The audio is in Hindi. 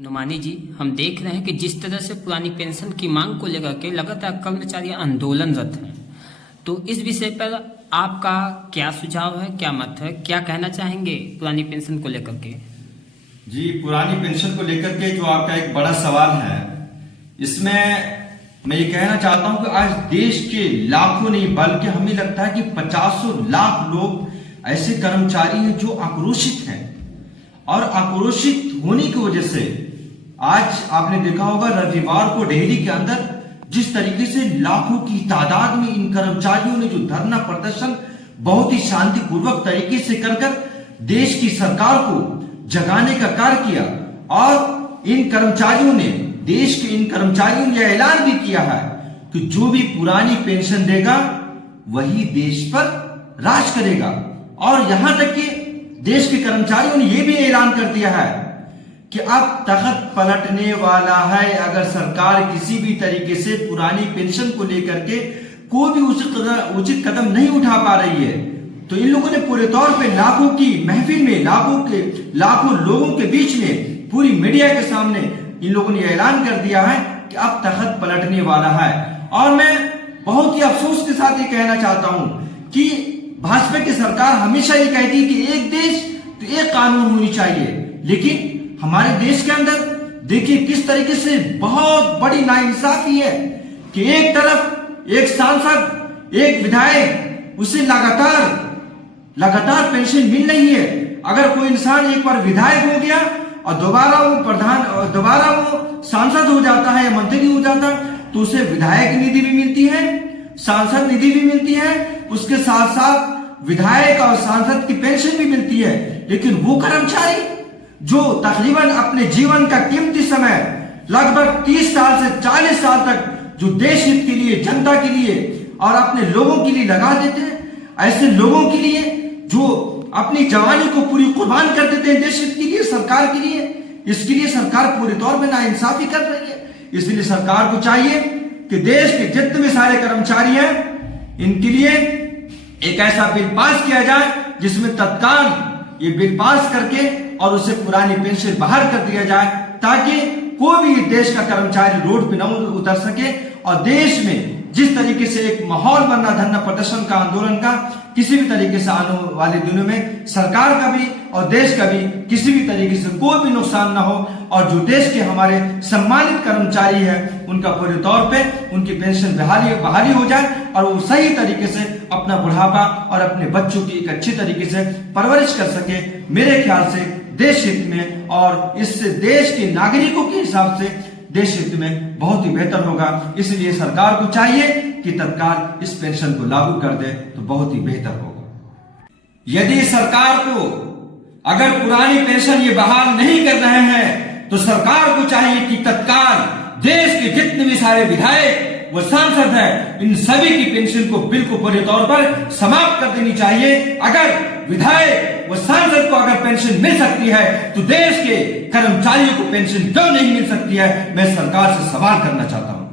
नुमानी जी, हम देख रहे हैं कि जिस तरह से पुरानी पेंशन की मांग को लेकर के लगातार कर्मचारी आंदोलनरत हैं, तो इस विषय पर आपका क्या सुझाव है, क्या मत है, क्या कहना चाहेंगे पुरानी पेंशन को लेकर के? जी, पुरानी पेंशन को लेकर के जो आपका एक बड़ा सवाल है, इसमें मैं ये कहना चाहता हूं कि आज देश के लाखों नहीं बल्कि हमें लगता है कि 50 लाख लोग ऐसे कर्मचारी हैं जो आक्रोशित हैं, और आक्रोशित होने की वजह से आज आपने देखा होगा रविवार को दिल्ली के अंदर जिस तरीके से लाखों की तादाद में इन कर्मचारियों ने जो धरना प्रदर्शन बहुत ही शांतिपूर्वक तरीके से कर देश की सरकार को जगाने का कार्य किया, और इन कर्मचारियों ने देश के इन कर्मचारियों ने यह ऐलान भी किया है कि जो भी पुरानी पेंशन देगा वही देश पर राज करेगा। और यहां तक कि देश के कर्मचारियों ने यह भी ऐलान कर दिया है कि अब तख्त पलटने वाला है अगर सरकार किसी भी तरीके से पुरानी पेंशन को लेकर के कोई भी उचित कदम नहीं उठा पा रही है, तो इन लोगों ने पूरे तौर पे लाखों की महफिल में लाखों लोगों के बीच में पूरी मीडिया के सामने इन लोगों ने ऐलान कर दिया है कि अब तख्त पलटने वाला है। और मैं बहुत ही अफसोस के साथ ये कहना चाहता हूं कि भाजपा की सरकार हमेशा ये कहती है कि एक देश तो एक कानून होनी चाहिए, लेकिन हमारे देश के अंदर देखिए किस तरीके से बहुत बड़ी नाइंसाफी है कि एक तरफ एक सांसद, एक विधायक, उसे लगातार पेंशन मिल रही है। अगर कोई इंसान एक बार विधायक हो गया और दोबारा वो सांसद हो जाता है या मंत्री हो जाता है, तो उसे विधायक निधि भी मिलती है, सांसद निधि भी मिलती है, उसके साथ साथ विधायक और सांसद की पेंशन भी मिलती है। लेकिन वो कर्मचारी जो तकरीबन अपने जीवन का कीमती समय लगभग 30 साल से 40 साल तक जो देश हित के लिए, जनता के लिए और अपने लोगों के लिए लगा देते हैं, ऐसे लोगों के लिए जो अपनी जवानी को पूरी कुर्बान कर देते हैं देश हित के लिए, सरकार के लिए, इसके लिए सरकार पूरे तौर पर नाइंसाफी कर रही है। इसलिए सरकार को चाहिए कि देश के जितने भी सारे कर्मचारी हैं, इनके लिए एक ऐसा बिल पास किया जाए जिसमें तत्काल ये बिल पास करके और उसे पुरानी पेंशन बाहर कर दिया जाए, ताकि कोई भी देश का कर्मचारी रोड पे न उतर सके। और देश में जिस तरीके से एक माहौल बनना धरना प्रदर्शन का, आंदोलन का, किसी भी तरीके से आने वाले दिनों में सरकार का भी और देश का भी किसी भी तरीके से कोई भी नुकसान ना हो, और जो देश के हमारे सम्मानित कर्मचारी हैं उनका पूरे तौर पे उनकी पेंशन बहाली हो जाए और वो सही तरीके से अपना बुढ़ापा और अपने बच्चों की एक अच्छी तरीके से परवरिश कर सके। मेरे ख्याल से देश हित में और इससे देश के नागरिकों के हिसाब से देश हित में बहुत ही बेहतर होगा। इसलिए सरकार को चाहिए कि तत्काल इस पेंशन को लागू कर दे तो बहुत ही बेहतर होगा। यदि सरकार को अगर पुरानी पेंशन ये बहाल नहीं कर रहे हैं, तो सरकार को चाहिए कि तत्काल देश के जितने भी सारे विधायक वो सांसद है, इन सभी की पेंशन को बिल्कुल पूरे तौर पर समाप्त कर देनी चाहिए। अगर विधायक व सांसद को अगर पेंशन मिल सकती है, तो देश के कर्मचारियों को पेंशन क्यों नहीं मिल सकती है? मैं सरकार से सवाल करना चाहता हूं।